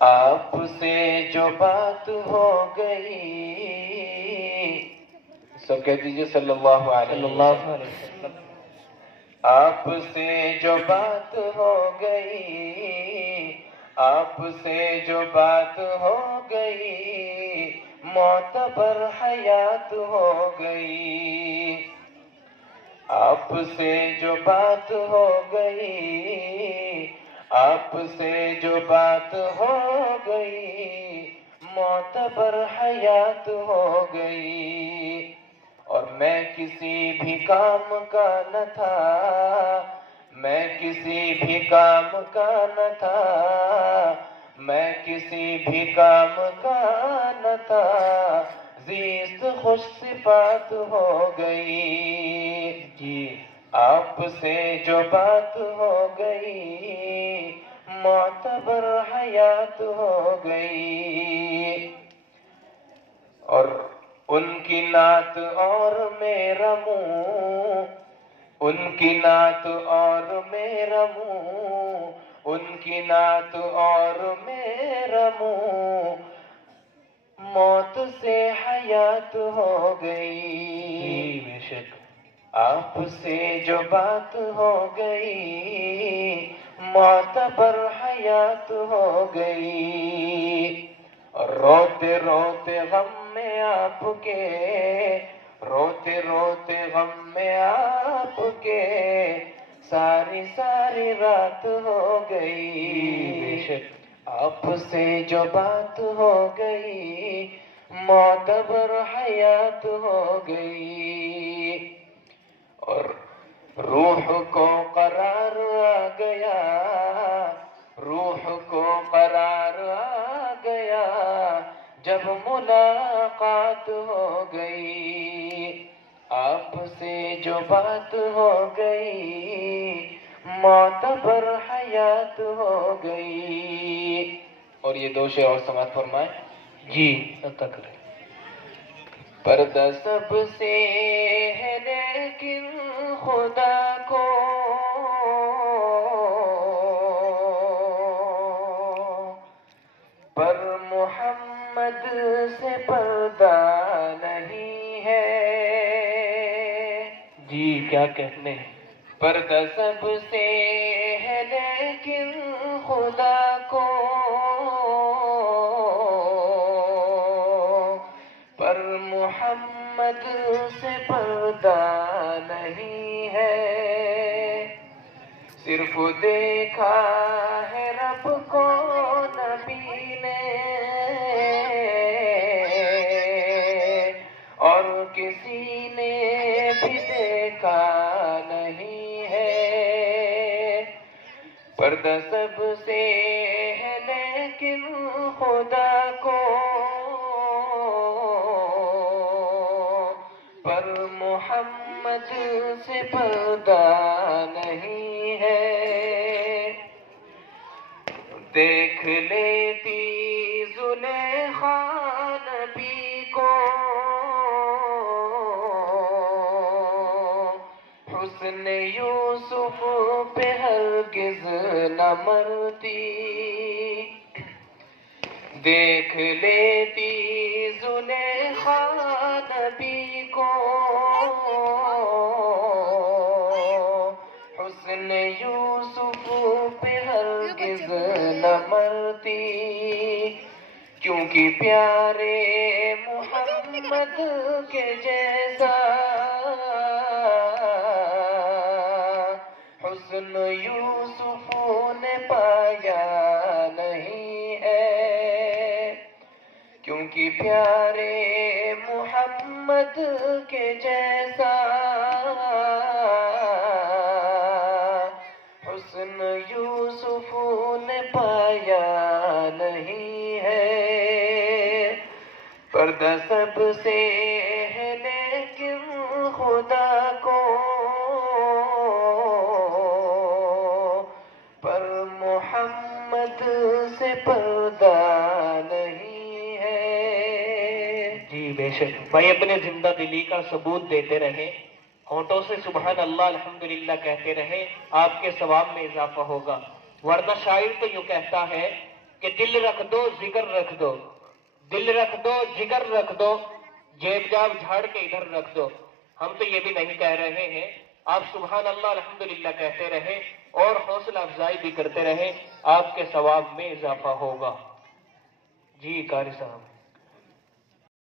آپ سے جو بات ہو گئی، سب کہہ دیجئے صلی اللہ علیہ وسلم۔ آپ سے جو بات ہو گئی، آپ سے جو بات ہو گئی، معتبر حیات ہو گئی۔ آپ سے جو بات ہو گئی، آپ سے جو بات ہو گئی، معتبر حیات ہو گئی۔ اور میں کسی بھی کام کا نہ تھا، میں کسی بھی کام کا نہ تھا، میں کسی بھی کام کا نہ تھا، زیست خوش صفات ہو گئی۔ جی آپ سے جو بات ہو گئی، معتبر حیات ہو گئی۔ اور ان کی نعت اور میرا منہ، ان کی نعت اور میرا منہ، ان کی نعت اور میرا منہ، موت سے حیات ہو گئی۔ بے شک آپ سے جو بات ہو گئی، معتبر حیات ہو گئی۔ اور روتے روتے غم میں آپ کے، روتے روتے غم میں آپ کے، ساری ساری رات ہو گئی۔ آپ سے جو بات ہو گئی، معتبر حیات ہو گئی۔ اور روح کو قرار آ گیا، روح کو قرار آ گیا، جب ملاقات ہو گئی۔ آپ سے جو بات ہو گئی، معتبر حیات ہو گئی۔ اور یہ دو شعر اور سماعت فرمائیں۔ جی تک کریں۔ پردہ سب سے ہے لیکن خدا کو پر محمد سے پردہ نہیں ہے۔ جی کیا کہنے ہیں۔ پردہ سب سے ہے لیکن خدا کو پر محمد سے پردہ نہیں ہے۔ صرف دیکھا ہے رب کو نبی نے، اور کسی نے بھی دیکھا نہیں ہے۔ پردہ سب سے ہے لیکن خدا کو پر محمد سے پردہ نہیں ہے۔ دیکھ لیتی زلیخا نبی کو، حسن یوسف پہ ہرگز نہ مرتی۔ دیکھ لیتی زلیخا نبی کو، حسن یوسف پہ ہرگز نہ مرتی۔ کیونکہ پیارے محمد کے جیسا حسن یوسف نے پایا نہیں ہے۔ کیونکہ پیارے محمد کے جیسا حسن یوسف نے پایا نہیں ہے۔ پردہ سب سے ہے لیکن خدا کو پر محمد سے پردہ نہیں ہے۔ جی بے شک بھائی اپنے زندہ دلی کا ثبوت دیتے رہے، ہونٹوں سے سبحان اللہ الحمدللہ کہتے رہے، آپ کے ثواب میں اضافہ ہوگا۔ ورنہ شاعر تو یوں کہتا ہے کہ دل رکھ دو ذکر رکھ دو، دل رکھ دو جگر رکھ دو، جیب جاب جھاڑ کے ادھر رکھ دو۔ ہم تو یہ بھی نہیں کہہ رہے ہیں، آپ سبحان اللہ الحمدللہ کہتے رہیں اور حوصلہ افزائی بھی کرتے رہیں، آپ کے ثواب میں اضافہ ہوگا۔ جی قاری صاحب۔